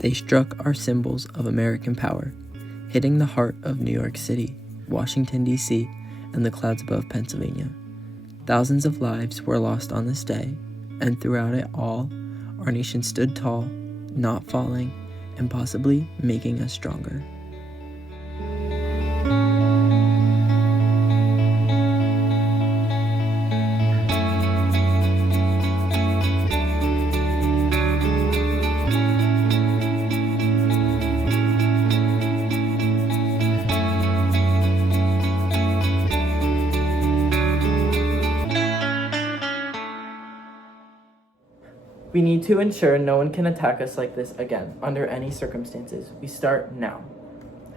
They struck our symbols of American power, hitting the heart of New York City, Washington, D.C., and the clouds above Pennsylvania. Thousands of lives were lost on this day, and throughout it all, our nation stood tall, not falling, and possibly making us stronger. We need to ensure no one can attack us like this again, under any circumstances. We start now.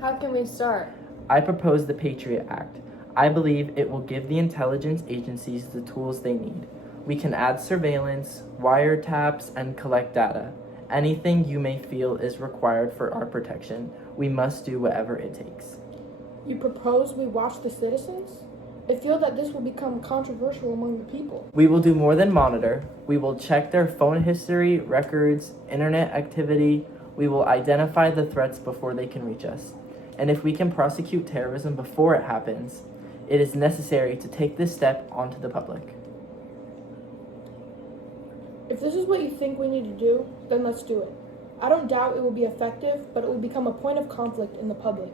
How can we start? I propose the Patriot Act. I believe it will give the intelligence agencies the tools they need. We can add surveillance, wiretaps, and collect data. Anything you may feel is required for our protection. We must do whatever it takes. You propose we watch the citizens? I feel that this will become controversial among the people. We will do more than monitor. We will check their phone history, records, internet activity. We will identify the threats before they can reach us. And if we can prosecute terrorism before it happens, it is necessary to take this step onto the public. If this is what you think we need to do, then let's do it. I don't doubt it will be effective, but it will become a point of conflict in the public.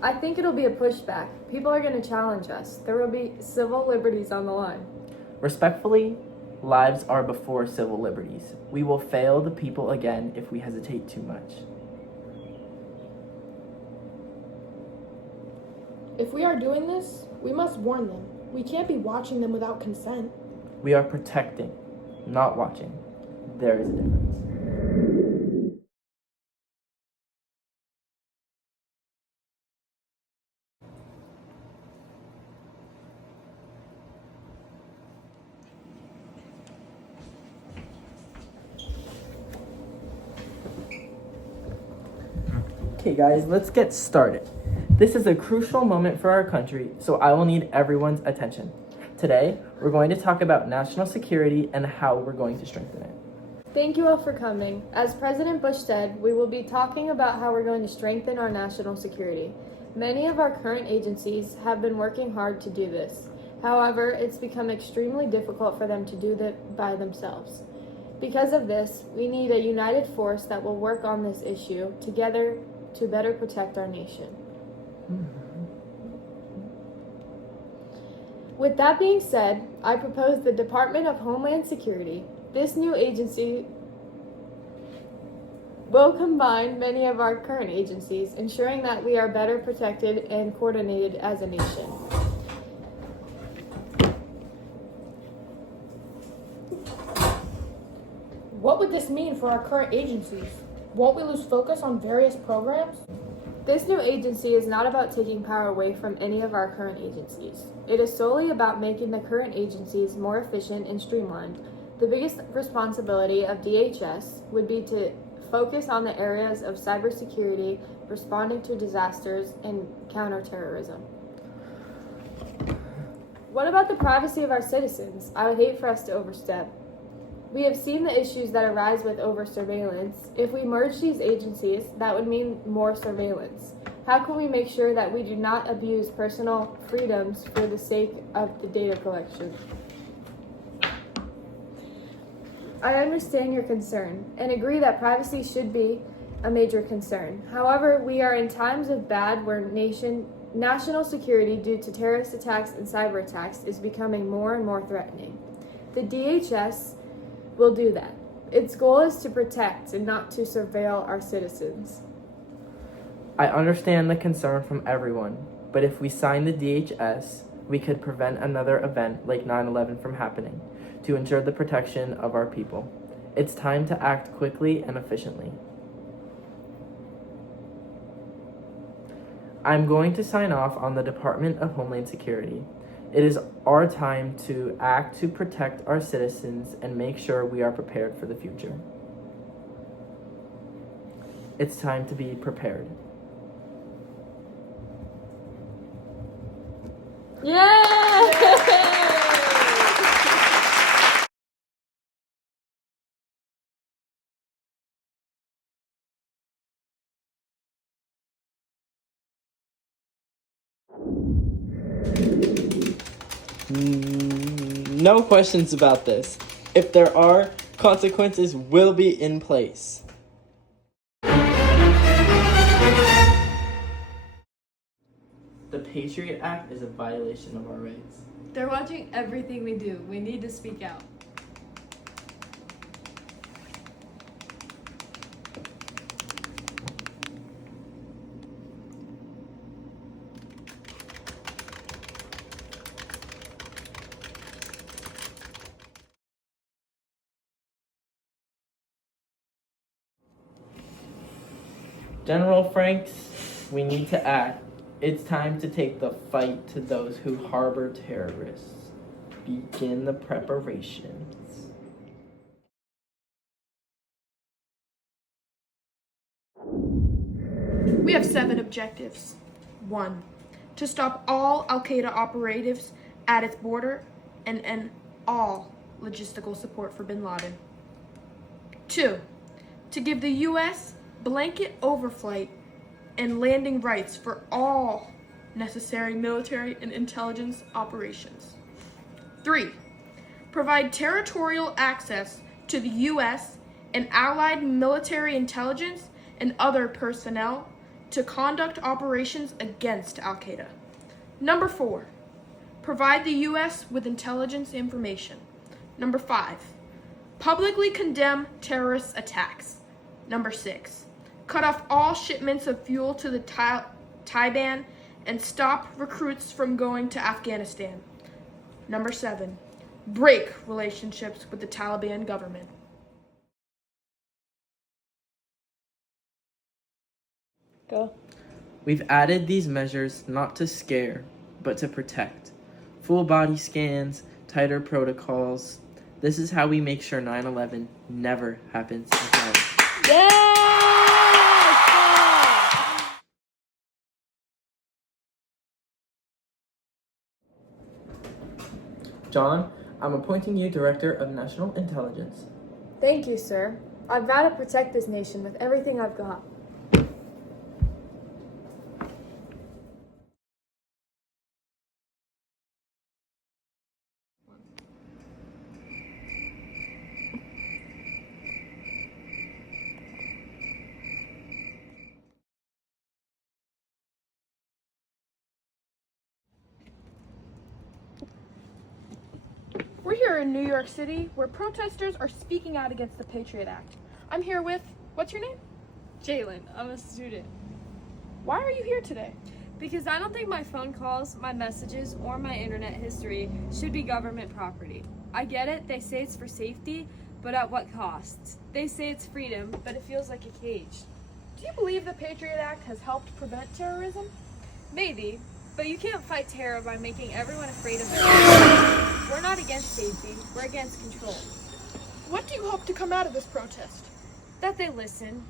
I think it'll be a pushback. People are going to challenge us. There will be civil liberties on the line. Respectfully, lives are before civil liberties. We will fail the people again if we hesitate too much. If we are doing this, we must warn them. We can't be watching them without consent. We are protecting, not watching. There is a difference. Okay guys, let's get started. This is a crucial moment for our country, so I will need everyone's attention. Today, we're going to talk about national security and how we're going to strengthen it. Thank you all for coming. As President Bush said, we will be talking about how we're going to strengthen our national security. Many of our current agencies have been working hard to do this. However, it's become extremely difficult for them to do that by themselves. Because of this, we need a united force that will work on this issue together to better protect our nation. With that being said, I propose the Department of Homeland Security. This new agency will combine many of our current agencies, ensuring that we are better protected and coordinated as a nation. What would this mean for our current agencies? Won't we lose focus on various programs? This new agency is not about taking power away from any of our current agencies. It is solely about making the current agencies more efficient and streamlined. The biggest responsibility of DHS would be to focus on the areas of cybersecurity, responding to disasters, and counterterrorism. What about the privacy of our citizens? I would hate for us to overstep. We have seen the issues that arise with over-surveillance. If we merge these agencies, that would mean more surveillance. How can we make sure that we do not abuse personal freedoms for the sake of the data collection? I understand your concern and agree that privacy should be a major concern. However, we are in times of bad where national security due to terrorist attacks and cyber attacks is becoming more and more threatening. The DHS will do that. Its goal is to protect and not to surveil our citizens. I understand the concern from everyone, but if we sign the DHS, we could prevent another event like 9/11 from happening to ensure the protection of our people. It's time to act quickly and efficiently. I'm going to sign off on the Department of Homeland Security. It is our time to act to protect our citizens and make sure we are prepared for the future. It's time to be prepared. Yeah! No questions about this. If there are, consequences will be in place. The Patriot Act is a violation of our rights. They're watching everything we do. We need to speak out. General Franks, we need to act. It's time to take the fight to those who harbor terrorists. Begin the preparations. We have 7 objectives. 1. To stop all Al-Qaeda operatives at its border and end all logistical support for bin Laden. 2. To give the U.S. blanket overflight and landing rights for all necessary military and intelligence operations. 3. Provide territorial access to the U.S. and allied military intelligence and other personnel to conduct operations against Al-Qaeda. Number 4. Provide the U.S. with intelligence information. Number 5. Publicly condemn terrorist attacks. Number 6. Cut off all shipments of fuel to the Taliban and stop recruits from going to Afghanistan. Number 7. Break relationships with the Taliban government. Go. We've added these measures not to scare, but to protect. Full body scans, tighter protocols. This is how we make sure 9/11 never happens again. Yes! John, I'm appointing you Director of National Intelligence. Thank you, sir. I've got to protect this nation with everything I've got. We're here in New York City where protesters are speaking out against the Patriot Act. I'm here with, what's your name? Jalen, I'm a student. Why are you here today? Because I don't think my phone calls, my messages, or my internet history should be government property. I get it, they say it's for safety, but at what cost? They say it's freedom, but it feels like a cage. Do you believe the Patriot Act has helped prevent terrorism? Maybe, but you can't fight terror by making everyone afraid of it. We're not against safety, we're against control. What do you hope to come out of this protest? That they listen,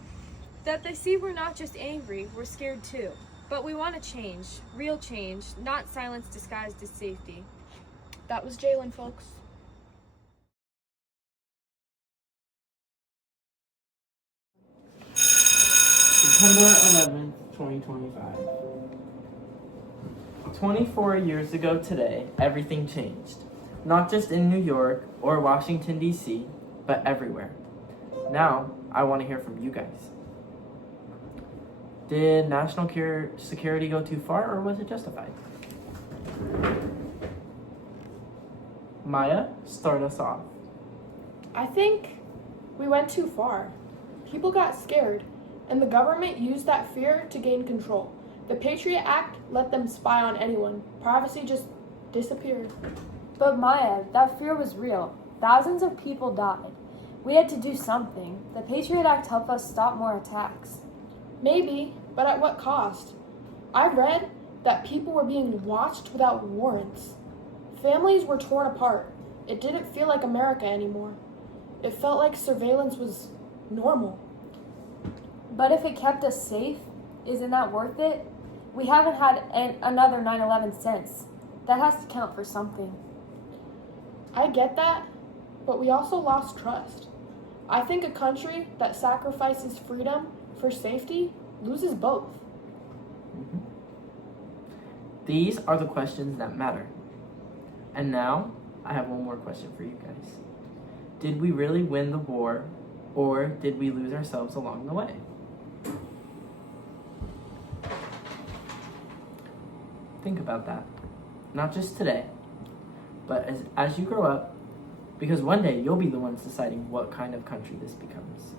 that they see we're not just angry, we're scared too. But we want to change, real change, not silence disguised as safety. That was Jalen, folks. September 11th, 2025. 24 years ago today, everything changed. Not just in New York or Washington, D.C., but everywhere. Now, I want to hear from you guys. Did national security go too far, or was it justified? Maya, start us off. I think we went too far. People got scared, and the government used that fear to gain control. The Patriot Act let them spy on anyone. Privacy just disappeared. But Maya, that fear was real. Thousands of people died. We had to do something. The Patriot Act helped us stop more attacks. Maybe, but at what cost? I read that people were being watched without warrants. Families were torn apart. It didn't feel like America anymore. It felt like surveillance was normal. But if it kept us safe, isn't that worth it? We haven't had another 9/11 since. That has to count for something. I get that, but we also lost trust. I think a country that sacrifices freedom for safety loses both. These are the questions that matter. And now, I have one more question for you guys. Did we really win the war, or did we lose ourselves along the way? Think about that. Not just today, but as you grow up, because one day you'll be the ones deciding what kind of country this becomes.